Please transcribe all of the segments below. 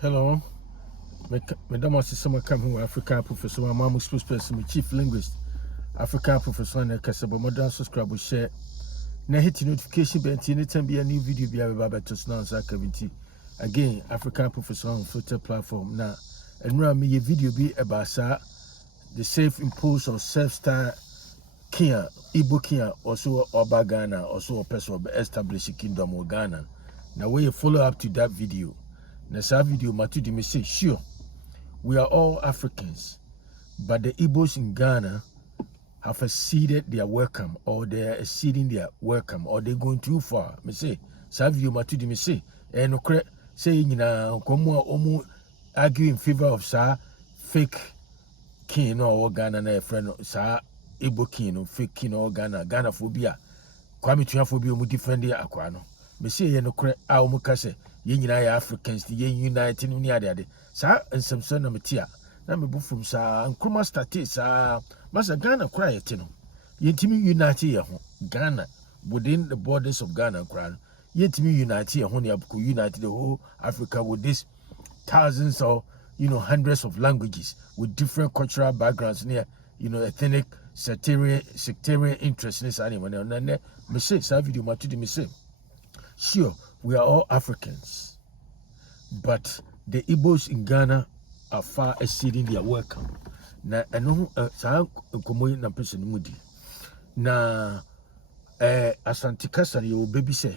Hello, Madam Assisama come who African professor, my mom spokesperson, my chief linguist, African professor, and a Casaba modern subscribe share. Na hit notification bell anytime be a new video be about to now Zakaviti. Again, African professor on filter platform. Now, and run me a video be about the safe impulse or self-style Kia, Igbo Kia, also Oba Ghana, also a person establish a kingdom of Ghana. Now, we follow up to that video. Now, that video, Matudi may say, sure. We are all Africans, but the Igbos in Ghana have exceeded their welcome, or they are exceeding their welcome, or they're going too far. Me say, Savio Matudi me say, and no say you know, omu argue in favor of fake king or Ghana na friend Igbo king or fake king or Ghana phobia. Kwame phobia mu defend the akwano. Me say you no a omu kase ye nyina ya Africans ye united ni ade sa nsɛmsɛ na metia na mebufum sa nkroma starte sa masa Ghana kra yete no yentimi unite ye ho Ghana within the borders of Ghana kra yentimi unite ye ho ne abuko unite the whole Africa with this thousands or hundreds of languages with different cultural backgrounds near ethnic sectarian interests in this animal na me say sa video matudi me say sure we are all Africans, but the Igbos in Ghana are far exceeding their welcome. Na eno sa nkomo na person mudi. Na Asante Kasa ye obebi se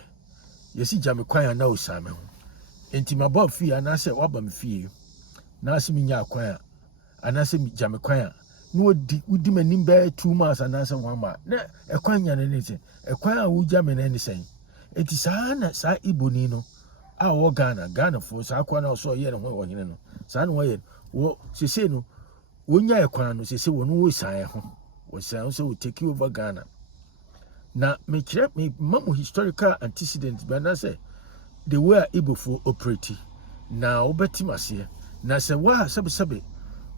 yesi jame kwan na osame ho. Enti mabọ fie ana se waba me fie. Na se minya akwan ana se jame kwan na odi manim be 2 months ana se 1 month. Na ekwan nya ne se ekwan a wo jame na ne sen. Eti sana sa Igbo no a wo Ghana for sa kwa na so ye ne ho hene no sa no ye wo sese no wonya ekwan no sese wo no wo san ho wo san so wo take over Ghana na me kire me mamu historical antecedent ba na say the way Igbo for operate na wo betim ase na say wa sabe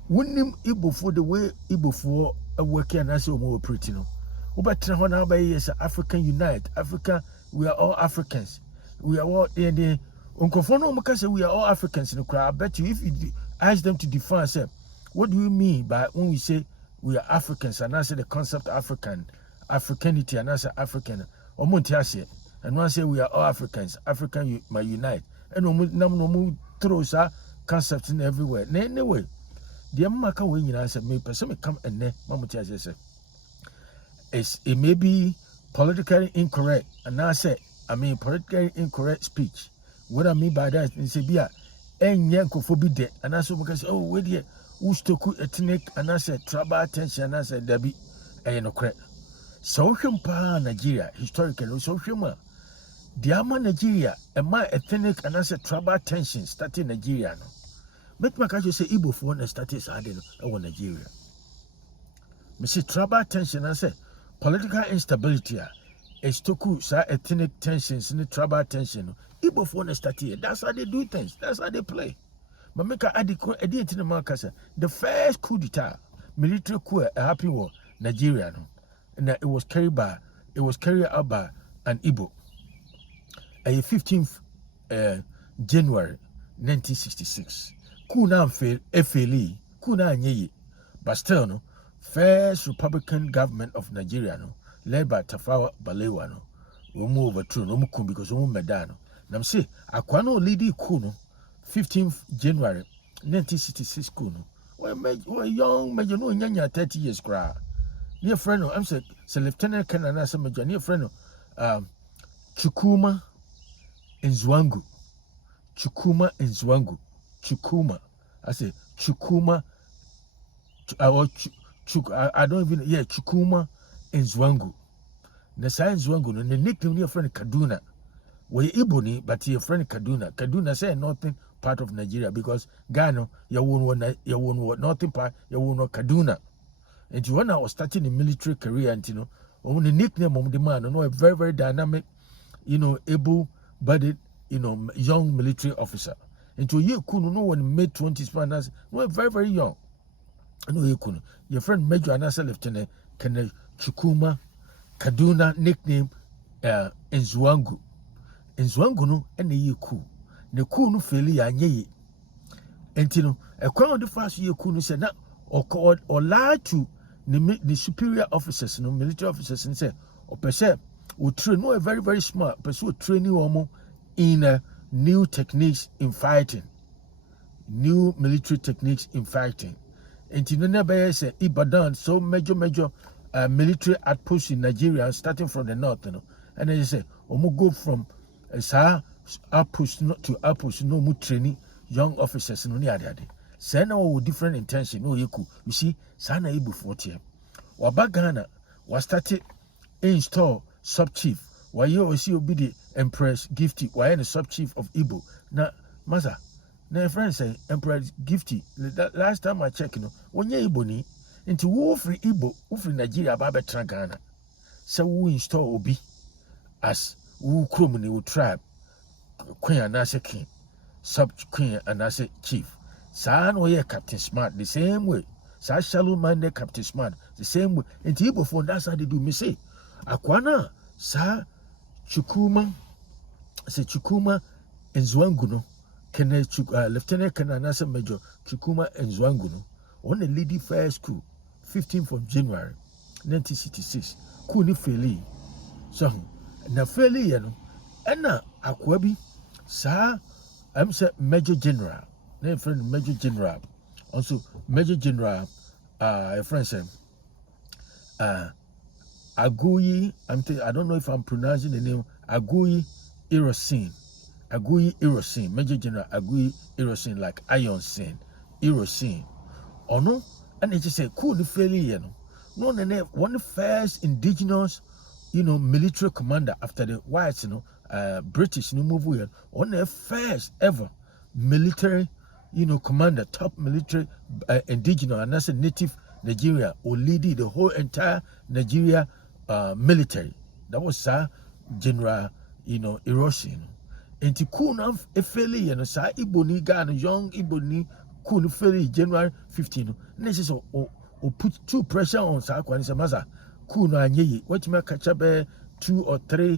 wonim Igbo for the way Igbo for work na say wo operate no wo betra ho na ba yes African unite Africa. We are all Africans. We are all in the we are all Africans in the crowd. I bet you if you ask them to define say, what do you mean by when we say we are Africans and I say the concept Africanity and I say African or Montiasi and one say we are all Africans, African unite. And no throw concepts in everywhere. Anyway, the American way you answer me person come and ne Mamutia say it may be politically incorrect, and politically incorrect speech. What I mean by that is say, forbid and I say, oh, wait here, Ustoku ethnic, and I said, tribal tension, and I said, Debbie, and no correct. Social power Nigeria, historically, social man. The Ama Nigeria, and my ethnic, and I said, tribal tension starting Nigeria. No, make my country say, Igbo for one status, I didn't know Nigeria. Me say, tribal tension, I said, political instability is to ethnic tensions and tribal tension. Igbo for one start here. That's how they do things. That's how they play. But make the first coup d'etat, military coup happened in Nigeria, no? And it was carried out by an Igbo. 15th January 1966. Coup na FLE, coup na nyeye. But still, no. First Republican government of Nigeria, no, led by Tafawa Balewa, no, we move overthrown, no mukum because we medano. Nam say, Akwano lady kuno, 15th January 1966 kuno. We young major no nyanya 30 years cry. Near friend, I'm say Lieutenant Colonel some major near friend, Chukuma in Zwangu, Chukuma. I say Chukuma. I don't even Chukuma in Zwangu. The science Zwangu, and the nickname your friend Kaduna. We Iboni, but your friend Kaduna. Kaduna say nothing part of Nigeria because Ghana, you won't nothing part, you won't know Kaduna. And when I was starting a military career, and on the nickname of the man, a very, very dynamic, able-bodied, young military officer. And to you, Kuno, no one mid 20s, no, very, very young. I know you couldn't. Your friend Major Anasa Lieutenant Kene Chukuma Kaduna nickname Nzwangu. Nzwangu no and the ku. The ku no feli ya nye Entino, a crown the first year couldn't say that or lie to the superior officers, no military officers, and say, or per se, would train no a very, very smart, pursue training or in new techniques in fighting, new military techniques in fighting. And you never say Ibadan, so major military outposts in Nigeria, starting from the north, and then you say, go from outpost to outpost, no more training young officers, no near that. Say now with different intention, no you see, Sana Igbo 40. Waba Ghana was started install sub chief. Why you see be the Empress Gifty, why the sub chief of Igbo. Now, Maza. Na friend say Emperor Gifty. Last time I check, when you Igbo ni, into who free Igbo, who free Nigeria, Babetra Ghana. So we install Obi as who crummy will tribe, Queen and as a king, sub queen and as a chief. San or Captain Smart the same way. Sa shallow minded Captain Smart the same way. And Igbo for that's how they do me say. Akwana sa Chukuma and Zwanguno. Lieutenant Colonel Major Chukuma and Zwanguno on the Lady Fair School, 15th of January, 1966. Kuni Feli. So, na Feli, and na Akwabi, Sir, I'm Major General, name friend Major General, also Major General, a friend said, Aguyi, I don't know if I'm pronouncing the name, Aguyi Erosin. Aguyi Erosin, Major General Aguyi Erosin, like Iron Sin, Erosin. Or no, and it just say, cool, the failure, no, one first indigenous, military commander after the whites, British, move here, on the first ever military, commander, top military, indigenous, and that's a native Nigeria, or leading the whole entire Nigeria military. That was Sir General, Erosin. Enti kuna efeli sa Igbo Ghana young Igbo ni kuna feli January 15 na say so o put too pressure on sa kwani say masa kuna anyeye what me catch up 2 or 3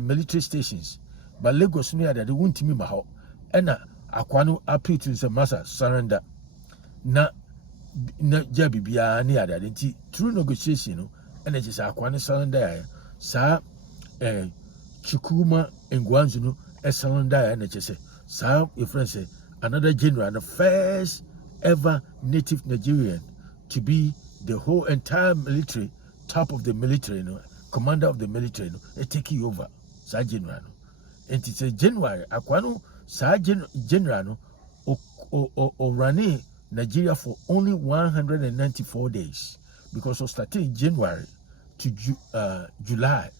military stations but Lagos no ada they won't me ma ho ena akwano appeal to say masa surrender na jabi bia ni ada enti through negotiation ena say akwano surrender sa Chukuma Ngwanzu Esalanda and say, Sir, your friend say, another general, the first ever native Nigerian to be the whole entire military, top of the military, commander of the military, take you over, Sir General. And it's a January, Aquano, Sir General, or running Nigeria for only 194 days because of starting January to July.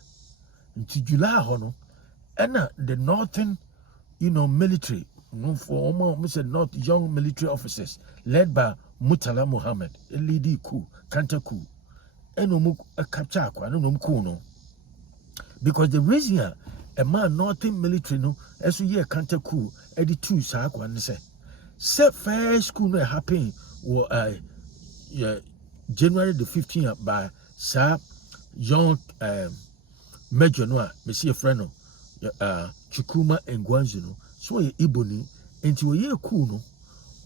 To July, Hono. And the northern, military, for almost North young military officers led by Murtala Muhammad, a lady coup, counter coup, and a capture, because the reason a man northern military, as we hear counter coup, Eddie two Sakwa, and say first coup no happen, or January the 15th by Sir Young Major Noah, Monsieur Freno. Chukuma and Gwanzu, so ye Iboni, into a year cool,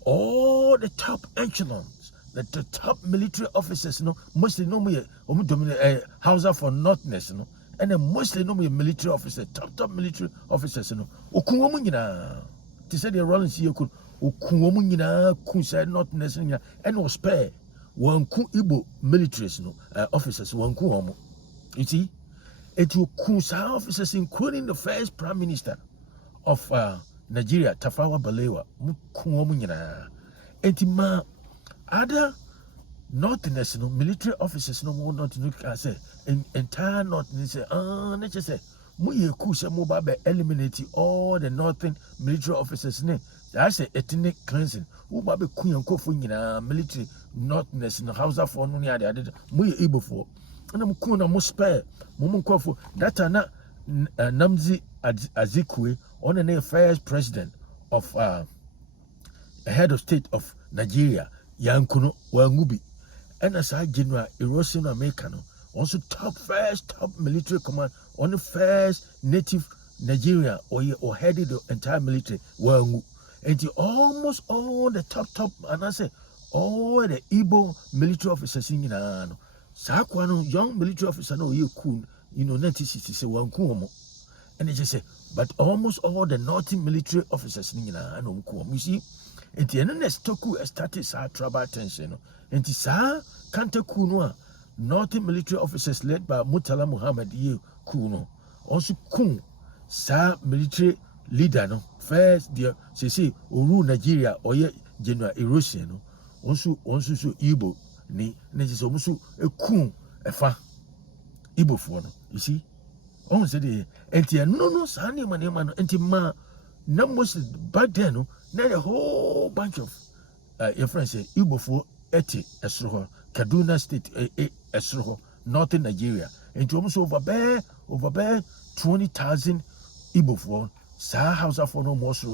all the top echelons, the top military officers, mostly no me dominate Hausa for Northness, and then mostly no me military officers, top military officers, Okunwamuna, to say the Rollins here could Okunwamuna, Kunsa, Northness, and was spare one Igbo militaries, officers, one Kuomo. You see? It will Kunsa officers, including the first Prime Minister of Nigeria, Tafawa Balewa, Mukumuna. And other Northerners, military officers, no more not look as entire Northerners, let's say, Muye Kusa Mubabe eliminating all the Northern military officers. I say ethnic cleansing. Ubabe Kuyan Kofuina, military Northerners in the House of Onunia, Muye Igbo for. And I'm cool, I'm spare. Mumukwafo, that na Namzi Azikwe, on the first president of head of state of Nigeria, Yankuno Wangubi, and as a General Erosion Americano, also top military command on the first native Nigeria or headed the entire military Wangu. And almost all the top, and I say all the Igbo military officers in Ghana. Sakwano, young military officer, no, you cool, 1960 say one kuomo. And they just say, but almost all the Northern military officers in Ghana, no kuomo. You see, and the next toku started sa trouble tension. And the sa kanta kunwa, Northern military officers led by Murtala Muhammad Ye Kuno. Also kun sa military leader no first there say oru Nigeria or ye general erosion no also so Igbo ni say omusu ekun efa Igbo for no you see on say the enti no sa ne man no enti ma na most back then no na the whole bunch of your friends say Igbo for eti esro Kaduna state esro northern Nigeria enti omusu over there 20,000 Igbo for sa Hausa for no more so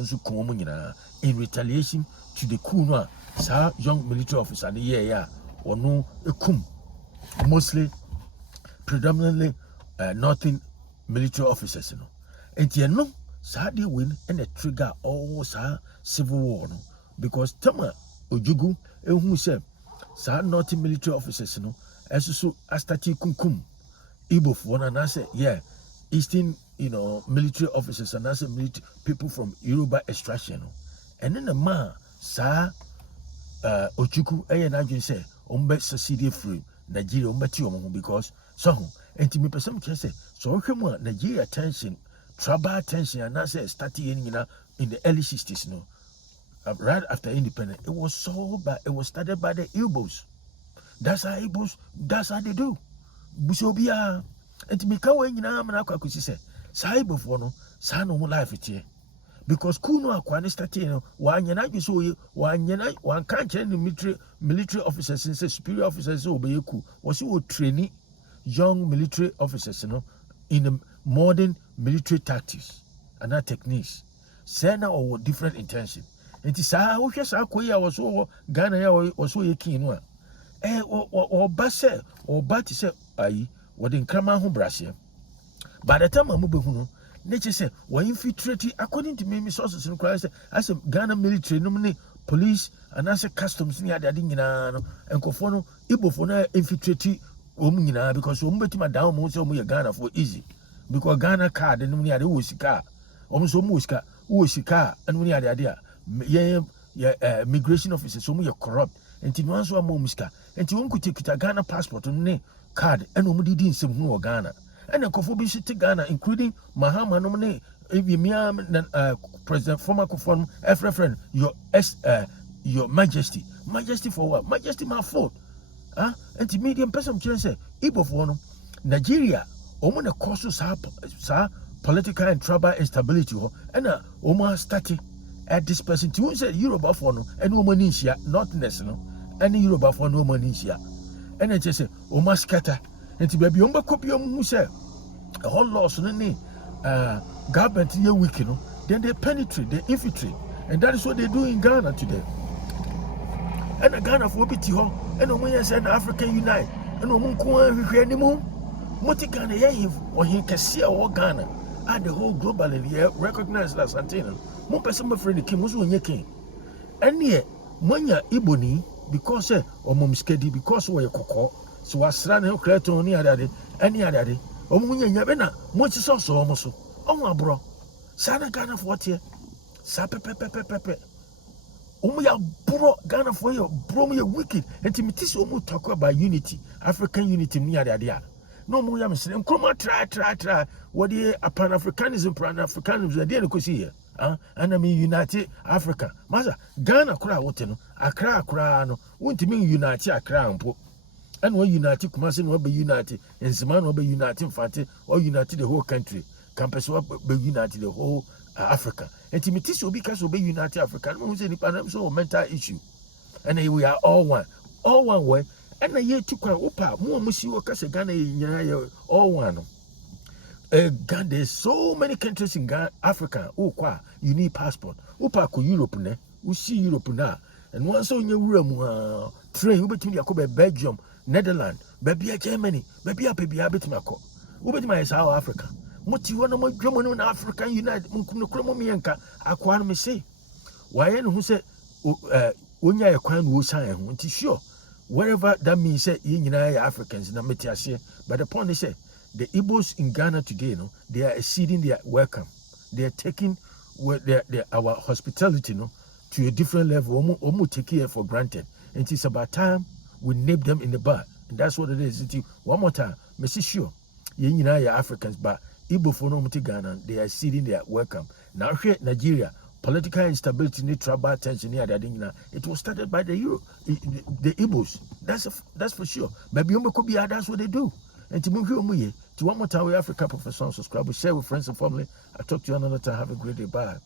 in retaliation to the coup no sa young military officer the year or no kum mostly predominantly northern military officers no and no sa they win and the trigger all sa civil war no because tama ojugu who say sa northern military officers no as so astati kum Igbo for and I say eastern military officers and as military people from Yoruba extraction and then the man sa Ochuku and say succeed free Nigeria because so and to me person can say so Nigeria tension trouble tension and I say starting in the early 60s right after independence it was so bad it was started by the Igbos. That's how they do Busobia and me kawa nyina amana kwakusi say sai before no sa no mo life tie because kuno akwane start no wanyana gbeso ye wanyana wan kan kire ni military officers say superior officers obey ku was you trainee young military officers in the modern military tactics and techniques say na or different intention enti sa wo hwe sa koyi was so Ghana ya was so ye kin no or base or bat say ayi what in Krama home Brasia. By the time I move home, nature said, were infiltrated according to me, sources in Christ as a Ghana military, nominate police, and as a customs near the Dingina and Kofono, Igbo for now infiltrated Omina because Umbeti down most of Ghana for easy. Because Ghana card and only had the Usika, almost Muska, Usika, and we had the idea. Migration officers, so we are corrupt, and Tinuanso Momuska, and Tiun could take a Ghana passport on card and umudi din some who Ghana and a Kofobi city Ghana including Mahama nominee President former Kofon friend your majesty for what majesty my fault and the medium person say Igbo for no Nigeria omuna cause sa political and tribal instability and oma starting at this person to say Yoruba for no and woman in not national and Yoruba for no man in and I just say, "O mascata," and to baby, copy who say a whole loss on any government year week, then they penetrate, they infiltrate, and that is what they do in Ghana today. And the Ghana for BTO, and when I said African Unite, and Omunko anymore, Moti Ghana, or he can see our Ghana, and the whole globally recognized as Santana. More person friend came was when you came, and yet, when you're Iboni. Because skedi because we koko so asra na kreato ni adade ani adade omunye nyabena mo ti so omoso omo abro sana Ghana for tie sa pepe omo ya bro Ghana for your bro mo wicked entimitisi omo talk about unity African unity ni adade a no mo ya mesem kroma try what the pan Africanism dey no kosi here and I mean United Africa. Maza Ghana kura wote no Accra no wontimi unite Accra mpo and when unite Kumasi no be unite Nsima no be unite Mfate or unite the whole country campus no be unite the whole Africa and timidity obi ka so be unite Africa no say ni panam so mental issue and we are all one way and na ye ti kwa opa mo si wo ka se Ghana nyina all one no Ghana, there's so many countries in Ghana, Africa. You need passport. Upa ko Europe ne. We see Europe now. And once on your room, train. You between Yakobe, Belgium, Netherlands, baby Germany, baby between Mako. We between my South Africa. What you want to German African United? Munkuno Kromomianka. Aquan me say. why who say when you acquire no sign, until sure, wherever that means, say, you Africans, na metiashe. But the point is, say, the Igbos in Ghana today, they are exceeding their welcome. They are taking our hospitality, to a different level. Almost take it for granted. And it's about time we nip them in the bud. And that's what it is. One more time, Mr. Sure, you Africans, but Igbo for no Ghana, they are exceeding their welcome. Now here, Nigeria, political instability, tribal tension here, it was started by the Igbos. That's for sure. Maybe that's what they do. And to move here, to one more time, we Africa Professor, subscribe, share with friends and family. I'll talk to you another time. Have a great day. Bye.